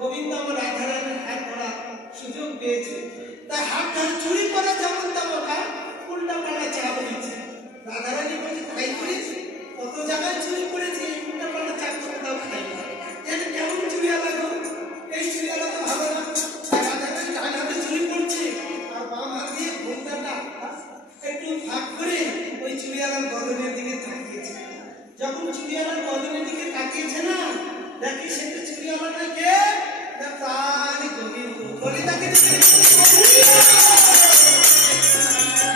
গোবিন্দ আমার রাধারানীর হাত ধরা সুযোগ পেয়েছে, তাই হাত ধরে চুরি করা যেমন তেমন উল্টা পাল্টা চাপ দিচ্ছে। রাধারানী বলছে তাই করেছে, কত জায়গায় চুরি করেছে, উল্টা পাল্টা চাপ কোথাও খাই না। এটা কেমন চুরিয়ালা গো? এই চুরিয়ালা তো ভালো না। রাধারানী ডান হাতে চুরি করছে আর বাম হাত দিয়ে ঘোমটাটা একটু ফাঁক করে ওই চুরিয়ালার বদনের দিকে তাকিয়েছে। যখন চুরিয়ালার বদনের দিকে তাকিয়েছে না, দেখি সেটা চুরিয়ালাটা কে? প্রাণ গোবিন্দ। ললিতাকে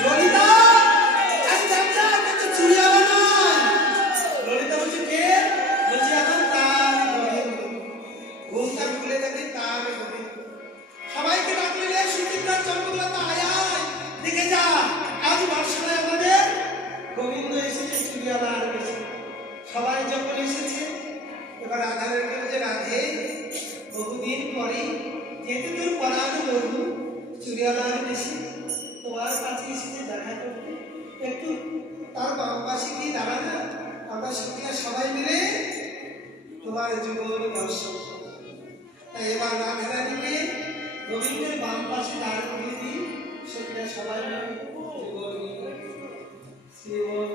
ললিতা চুরিয়ালা নয়। ললিতা বলছে কে? বলছে আমার তার গোবিন্দ। ঘুমটা খুলে দেখে তার গোবিন্দ। সবাইকে ডাকলে রে সুচিত্রা চন্দ্রলতা আয় দেখে যা, আজ বর্ষায় আমাদের গোবিন্দ এসেছে, চুরিয়ালা আর বেশি। সবাই যখন এসেছে এবার রাধারানী বলছে রাধে বহুদিন পরে যেহেতু তোর পরানো বন্ধু চুরিয়ালা আর বেশি তোমার কাছে এসেছে দেখা করতে, একটু তার বাম পাশে গিয়ে দাঁড়া না, আমরা সঙ্গীরা সবাই মিলে তোমার জীবন দর্শন। তাই এবার রাধারানীকে গোবিন্দের বাম পাশে দাঁড় করিয়ে দিই, সঙ্গীরা সবাই মিলে জীবন